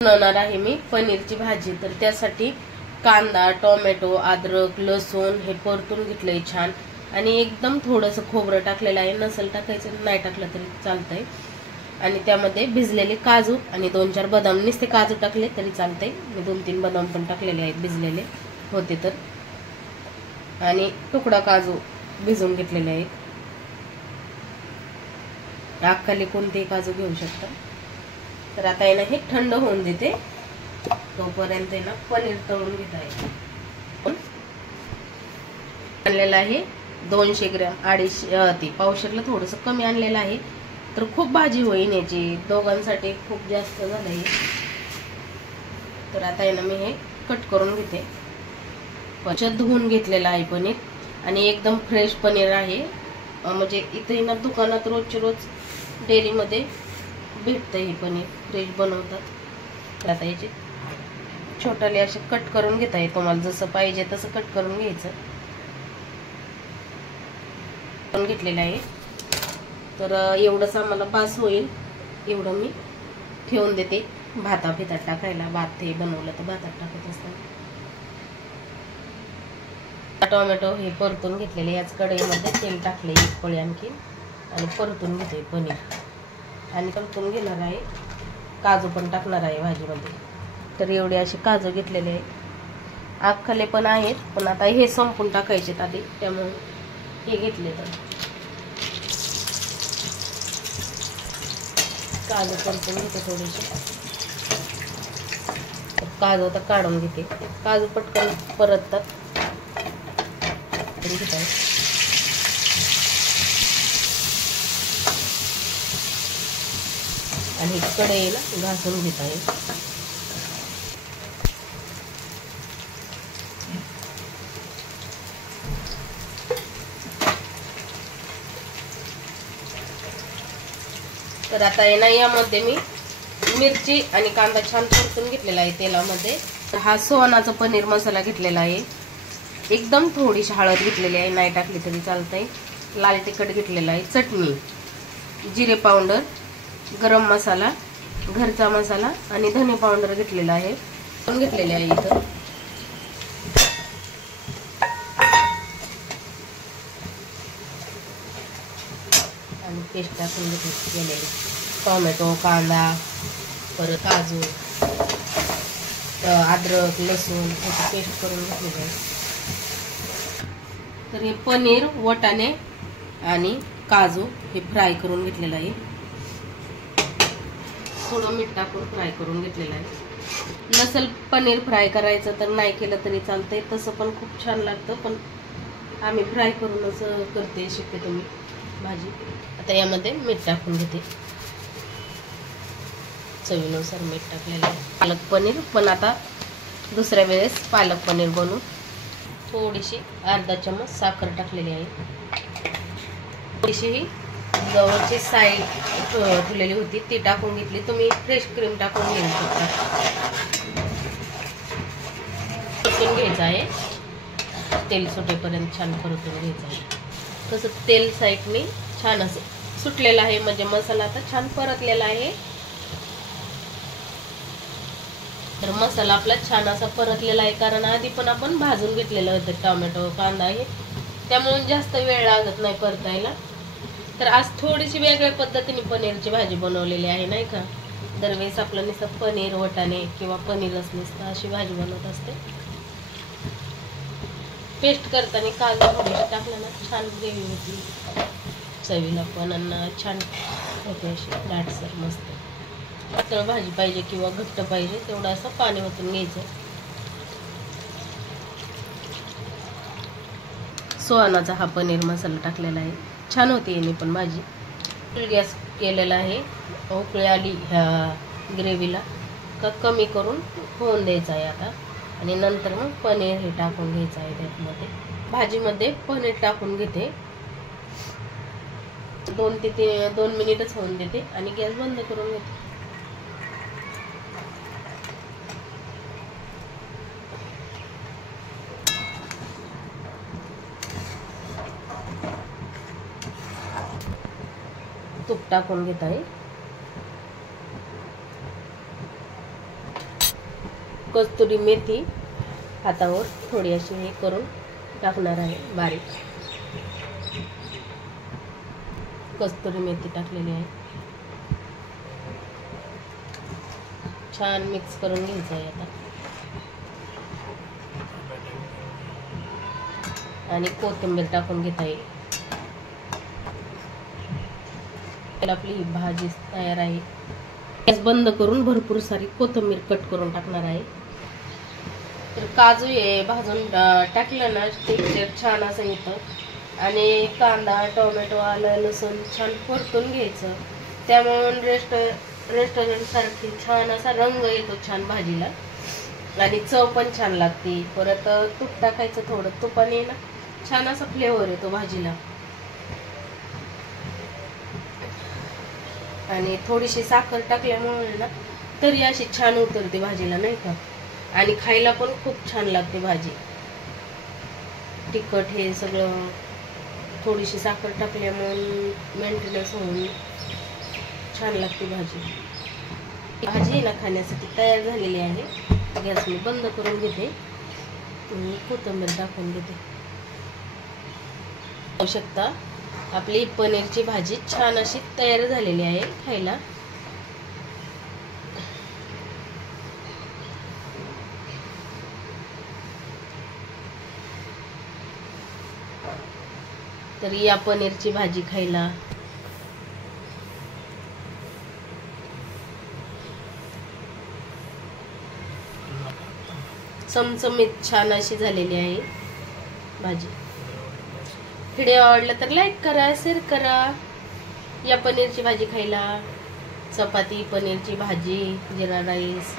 बनवणार आहे मी पनीरची भाजी। तर त्यासाठी कांदा, टोमॅटो, अद्रक, लसूण हे परतून घेतलंय छान आणि एकदम थोडंसं खोबरं टाकलेलं आहे। नसेल टाकायचं नाही टाकलं तरी चालतंय। आणि त्यामध्ये भिजलेले काजू आणि 2-4 बदाम, नुसते काजू टाकले तरी चालतंय। मी 2-3 बदाम पण टाकलेले आहेत भिजलेले होते तर, आणि तुकडा काजू भिजवून घेतलेले आहेत। अख्खाले कोणतेही काजू घेऊ शकता। तर आता आहे ना हे थंड होऊन देते, तोपर्यंत आहे ना पनीर तळून घेत आहे। आणलेलं आहे 200 ग्रॅम, 250 पावशेरला थोडंसं कमी आणलेलं आहे। तर खूप भाजी होईल याची, दोघांसाठी खूप जास्त झालंय। तर आता आहे ना मी हे कट करून घेते। स्वच्छ धुवून घेतलेलं आहे पनीर आणि एकदम फ्रेश पनीर आहे। म्हणजे इथे ना दुकानात रोजचे रोज डेअरीमध्ये भेटतं हे पनीर, फ्रेश बनवतात। आता याचे छोटाले असे कट करून घेता येईल, तुम्हाला जसं पाहिजे तसं कट करून घ्यायचं। घेतलेलं आहे तर एवढंच आम्हाला बास होईल, एवढं मी ठेवून देते भातात टाकायला। भात हे बनवलं तर भातात टाकत असताना टोमॅटो हे परतून घेतलेले, याच कढईमध्ये तेल टाकले 1 पळी आणखी, आणि परतून घेते पनीर आणि परतून घेणार आहे। काजू पण टाकणार आहे भाजीमध्ये। तर एवढे असे काजू घेतलेले आहे, अख्खले पण आहेत, पण आता हे संपून टाकायचे आधी, त्यामुळे हे घेतले। तर काजू परतून घेते थोडेसे, काजू आता काढून घेते। काजू पटकन परततात आणि कढईला घासून घेत आहे। तर आता आहे ना यामध्ये मी मिरची आणि कांदा छान परतून घेतलेला आहे तेलामध्ये। हा सोनाचा पनीर मसाला घेतलेला आहे, एकदम थोडीशी हळद घेतलेली आहे, नाही टाकली तरी चालतंय। लाल तिखट घेतलेला आहे, चटणी, जिरे पावडर, गरम मसाला, घरचा मसाला आणि धने पावडर घेतलेला आहे, पण घेतलेले आहे इथं। आणि पेस्ट टाकून घेतलेले टोमॅटो, कांदा, परत काजू, अद्रक, लसूण याची पेस्ट करून घेतलेली आहे। तर हे पनीर, वाटाणे आणि काजू हे फ्राय करून घेतलेलं आहे, थोडं मीठ टाकून फ्राय करून घेतलेलं आहे। नसेल पनीर फ्राय करायचं तर नाही केलं तरी चालतंय, तसं पण खूप छान लागतं, पण आम्ही फ्राय करूनच करते शक्यतो मी भाजी। आता यामध्ये मीठ टाकून घेते, चवीनुसार मीठ टाकलेलं आहे। पालक पनीर पण आता दुसऱ्या वेळेस पालक पनीर बनवू। थोडीशी अर्धा चमच साखर टाकलेली आहे, थोडीशी ही जवळची साईड ठेवलेली होती ती टाकून घेतली, तुम्ही फ्रेश क्रीम टाकून घेऊ शकता। परतून घ्यायचं आहे, तेल सुटेपर्यंत छान परतून घ्यायचं आहे। तसं तेल साईडने छान असं सुटलेलं आहे, म्हणजे मसाला आता छान परतलेला आहे। तर मसाला आपला छान असा परतलेला आहे, कारण आधी पण आपण भाजून घेतलेलं होतं टोमॅटो, कांदा हे, त्यामुळे जास्त वेळ लागत नाही परतायला। तर आज थोडीशी वेगळ्या पद्धतीने पनीरची भाजी बनवलेली आहे, नाही का। दरवेळेस आपलं नुसतं पनीर, वाटाणे किंवा पनीरच नुसतं अशी भाजी बनवत असते। पेस्ट करताना काजू थोडीशी टाकलं ना छान ग्रेव्ही होती, चवीला पण अन्न छान होते, अशी दाटसर मस्त। पातळ भाजी पाहिजे किंवा घट्ट पाहिजे तेवढं असं पाणी ओतून घ्यायचं। सोनाचा हा पनीर मसाला टाकलेला आहे, छान होती याने पण भाजी। गॅस केलेला आहे, उकळी आली ह्या ग्रेव्हीला का कमी करून होऊन द्यायचं आहे आता, आणि नंतर मग पनीर हे टाकून घ्यायचं आहे त्यामध्ये। भाजीमध्ये पनीर टाकून घेते, 2 ते 2 मिनिटच होऊन देते आणि गॅस बंद करून घेते। तूप टाकून घेत आहे। कस्तुरी मेथी हातावर थोडी अशी हे करून टाकणार आहे बारीक. कस्तुरी मेथी टाकलेली आहे. छान मिक्स करून घ्यायचं आहे आता. आणि कोथिंबीर टाकून घेता येईल. आपली ही भाजी तयार आहे. गॅस बंद करून भरपूर सारी कोथिंबीर कट करून टाकणार आहे. तर काजू हे भाजून टाकलं ना टेक्स्चर छान असं येतं. आणि कांदा टोमॅटो आलं लसूण छान परतून घ्यायचं. त्यामुळे रेस्टॉरंट सारखी छान असा रंग येतो छान भाजीला. आणि चव पण छान लागते. परत तूप टाकायचं थोडं. तुपाने ना छान असा फ्लेवर येतो भाजीला. आणि थोडीशी साखर टाकल्यामुळे ना तरी अशी छान उतरते भाजीला नाही का. आणि खायला पण खूप छान लागते भाजी. तिखट हे सगळं थोडीशी साखर टाकल्यामुळे मेंटेनन्स होऊन छान लागते भाजी. भाजी ना खाण्यासाठी तयार झालेली आहे. गॅस मी बंद करून घेते. कोथिंबीर टाकून घेते. पाहू शकता आपली पनीरची भाजी छान अशी तयार झालेली आहे खायला. तर या पनीरची भाजी खायला चमचमीत छान अशी झालेली आहे भाजी. व्हिडिओ आवडला तर लाईक करा, शेअर करा. या पनीरची भाजी खायला चपाती, पनीरची भाजी, जिरा राईस